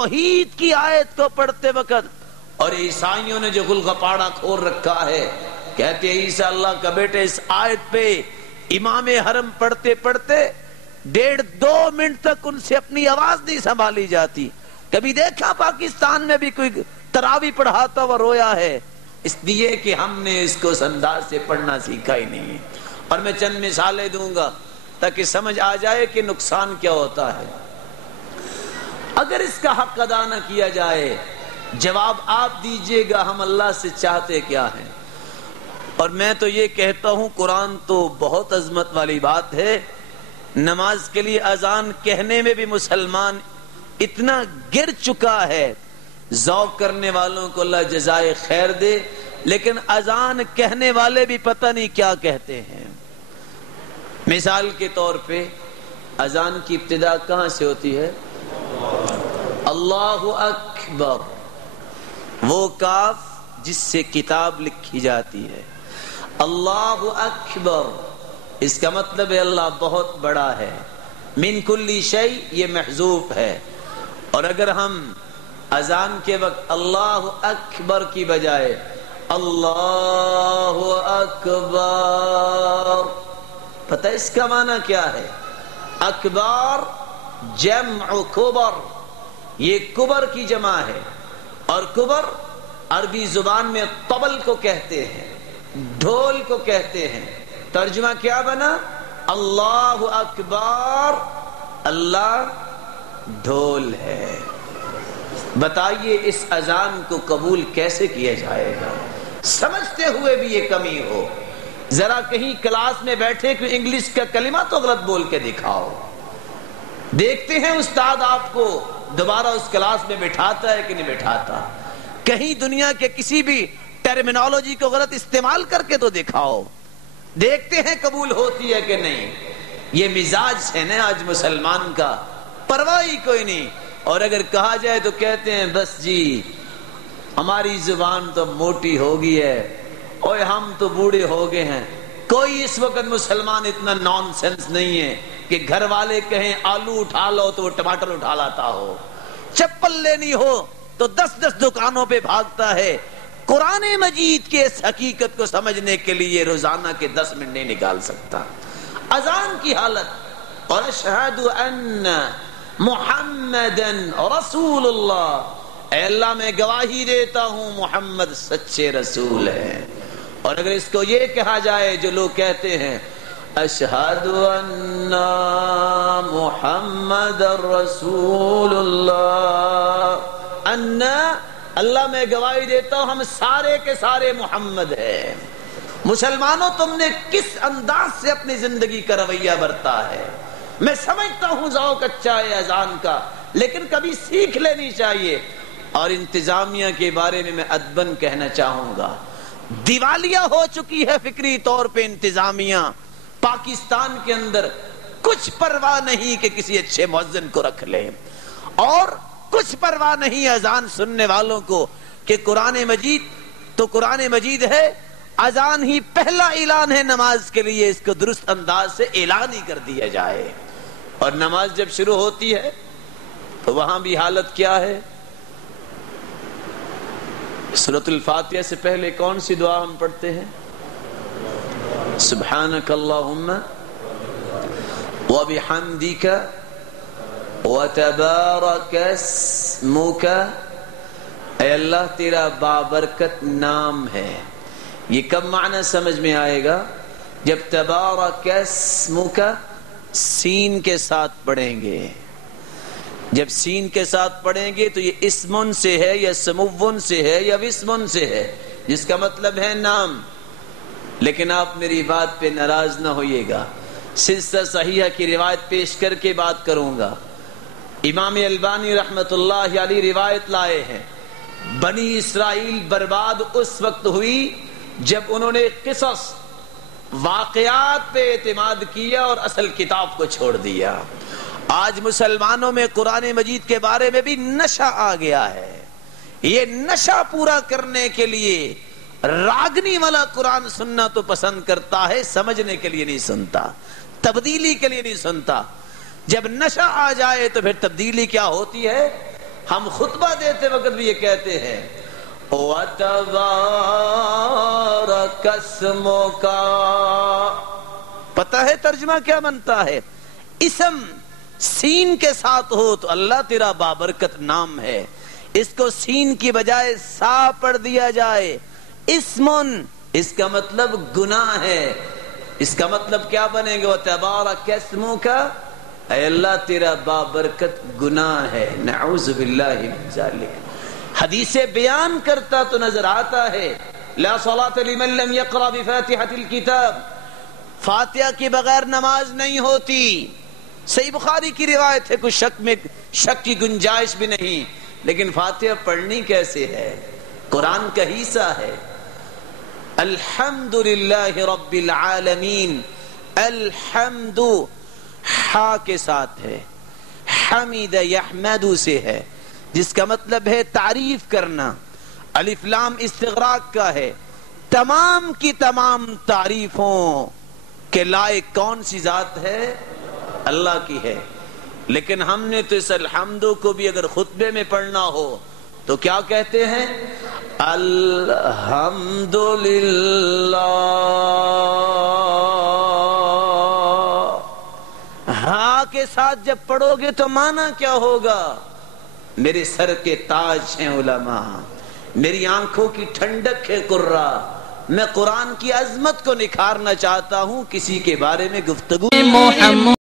توحید کی آیت کو پڑھتے وقت، اور عیسائیوں نے جو گلگپاڑا کھول رکھا ہے، کہتے ہیں عیسیٰ اللہ کا بیٹا، اس آیت پہ امام حرم پڑھتے پڑھتے 1.5-2 منٹ تک ان سے اپنی آواز نہیں سنبھالی جاتی۔ کبھی دیکھا پاکستان میں بھی کوئی تراویح پڑھاتا ہوا رویا ہے؟ اس لیے کہ ہم نے اس کو اس انداز سے پڑھنا سیکھا ہی نہیں ہے۔ اور میں چند مثالیں دوں گا تاکہ سمجھ آ جائے کہ نقصان کیا ہوتا ہے۔ اگر اس کا حق ادا نہ کیا جائے، جواب آپ دیجئے گا ہم اللہ سے چاہتے کیا ہیں۔ اور میں تو یہ کہتا ہوں قرآن تو بہت عظمت والی بات ہے، نماز کے لیے اذان کہنے میں بھی مسلمان اتنا گر چکا ہے، ذوق کرنے والوں کو اللہ جزائے خیر دے، لیکن اذان کہنے والے بھی پتہ نہیں کیا کہتے ہیں۔ مثال کے طور پہ اذان کی ابتدا کہاں سے ہوتی ہے؟ اللہ اکبر، وہ کاف جس سے کتاب لکھی جاتی ہے۔ اللہ اکبر، اس کا مطلب ہے اللہ بہت بڑا ہے۔ من کل شیء، یہ محذوف ہے۔ اور اگر ہم اذان کے وقت اللہ اکبر کی بجائے اللہ اکبر، پتہ اس کا معنی کیا ہے؟ اکبر جمع کبر، یہ کبر کی جمع ہے، اور کبر عربی زبان میں طبل کو کہتے ہیں، ڈھول کو کہتے ہیں۔ ترجمہ کیا بنا؟ اللہ اکبر، اللہ ڈھول ہے۔ بتائیے اس اذان کو قبول کیسے کیا جائے گا؟ سمجھتے ہوئے بھی یہ کمی ہو۔ ذرا کہیں کلاس میں بیٹھے کہ انگلش کا کلمہ تو غلط بول کے دکھاؤ۔ دیکھتے ہیں استاد آپ کو دوبارہ اس کلاس میں بٹھاتا ہے کہ نہیں بٹھاتا۔ کہیں دنیا کے کسی بھی ٹرمینالوجی کو غلط استعمال کر کے تو دکھاؤ۔ دیکھتے ہیں قبول ہوتی ہے کہ نہیں۔ یہ مزاج ہے نا آج مسلمان کا، پرواہ ہی کوئی نہیں۔ اور اگر کہا جائے تو کہتے ہیں بس جی ہماری زبان تو موٹی ہو گئی ہے، اور ہم تو بوڑھے ہو گئے ہیں۔ کوئی اس وقت مسلمان اتنا نان سینس نہیں ہے کہ گھر والے کہیں آلو اٹھا لو تو وہ ٹماٹر اٹھا لاتا ہو، چپل لینی ہو تو 10 دکانوں پہ بھاگتا ہے۔ قرآن مجید کے اس حقیقت کو سمجھنے کے لیے روزانہ کے 10 منٹ نہیں نکال سکتا۔ اذان کی حالت، اور اشہد ان محمدن رسول اللہ، اے اللہ میں گواہی دیتا ہوں محمد سچے رسول ہیں۔ اور اگر اس کو یہ کہا جائے جو لوگ کہتے ہیں اشہد ان محمد رسول اللہ، ان اللہ میں گواہی دیتا ہوں ہم سارے کے سارے محمد ہیں۔ مسلمانوں تم نے کس انداز سے اپنی زندگی کا رویہ برتا ہے؟ میں سمجھتا ہوں ذوق اچھا ہے اذان کا، لیکن کبھی سیکھ لینی چاہیے۔ اور انتظامیہ کے بارے میں ادبن کہنا چاہوں گا، دیوالیہ ہو چکی ہے فکری طور پہ انتظامیہ۔ پاکستان کے اندر کچھ پرواہ نہیں کہ کسی اچھے مؤذن کو رکھ لیں، اور کچھ پرواہ نہیں اذان سننے والوں کو کہ قرآن مجید تو قرآن مجید ہے، اذان ہی پہلا اعلان ہے نماز کے لیے، اس کو درست انداز سے اعلان ہی کر دیا جائے۔ اور نماز جب شروع ہوتی ہے تو وہاں بھی حالت کیا ہے؟ سورۃ الفاتحہ سے پہلے کون سی دعا ہم پڑھتے ہیں؟ سبحانک اللہم وبحمدک وتبارک اسمک، اے اللہ تیرا بابرکت نام ہے۔ یہ کب معنی سمجھ میں آئے گا؟ جب تبارک اسمک سین کے ساتھ پڑھیں گے۔ جب سین کے ساتھ پڑھیں گے تو یہ اسمن سے ہے یا سمون سے ہے یا وسمن سے ہے، جس کا مطلب ہے نام۔ لیکن آپ میری بات پہ ناراض نہ ہوئیے گا، سلسلہ صحیحہ کی روایت پیش کر کے بات کروں گا۔ امام البانی رحمت اللہ علیہ روایت لائے ہیں، بنی اسرائیل برباد اس وقت ہوئی جب انہوں نے قصص واقعات پہ اعتماد کیا اور اصل کتاب کو چھوڑ دیا۔ آج مسلمانوں میں قرآن مجید کے بارے میں بھی نشہ آ گیا ہے۔ یہ نشہ پورا کرنے کے لیے راگنی والا قرآن سننا تو پسند کرتا ہے، سمجھنے کے لیے نہیں سنتا، تبدیلی کے لیے نہیں سنتا۔ جب نشہ آ جائے تو پھر تبدیلی کیا ہوتی ہے؟ ہم خطبہ دیتے وقت بھی یہ کہتے ہیں وَتَبَارَكَ اسْمُكَ. پتہ ہے ترجمہ کیا بنتا ہے؟ اسم سین کے ساتھ ہو تو اللہ تیرا بابرکت نام ہے، اس کو سین کی بجائے سا پڑھ دیا جائے اسمن، اس کا مطلب گناہ ہے. اس کا مطلب کیا بنے گا؟ وَتَبَارَكَ اسْمُكَ، اے اللہ تیرا بابرکت گناہ ہے. نعوذ باللہ من ذالک. حدیث بیان کرتا تو نظر آتا ہے لا صلاۃ لمن لم یقرأ بفاتحۃ الکتاب، فاتحہ کے بغیر نماز نہیں ہوتی. صحیح بخاری کی روایت ہے، کوئی شک کی گنجائش بھی نہیں. لیکن فاتحہ پڑھنی کیسے ہے؟ قرآن کا حصہ ہے. الحمدللہ رب العالمین، الحمد ہا کے ساتھ ہے، حمید یحمد سے ہے، جس کا مطلب ہے تعریف کرنا. الف لام استغراق کا ہے. تمام کی تمام تعریفوں کے لائق کون سی ذات ہے؟ اللہ کی ہے. لیکن ہم نے تو اس الحمد کو بھی اگر خطبے میں پڑھنا ہو تو کیا کہتے ہیں؟ الحمدللہ. ہاں کے ساتھ جب پڑھو گے تو معنی کیا ہوگا؟ میرے سر کے تاج ہیں علماء، میری آنکھوں کی ٹھنڈک ہے قرہ. میں قرآن کی عظمت کو نکھارنا چاہتا ہوں، کسی کے بارے میں گفتگو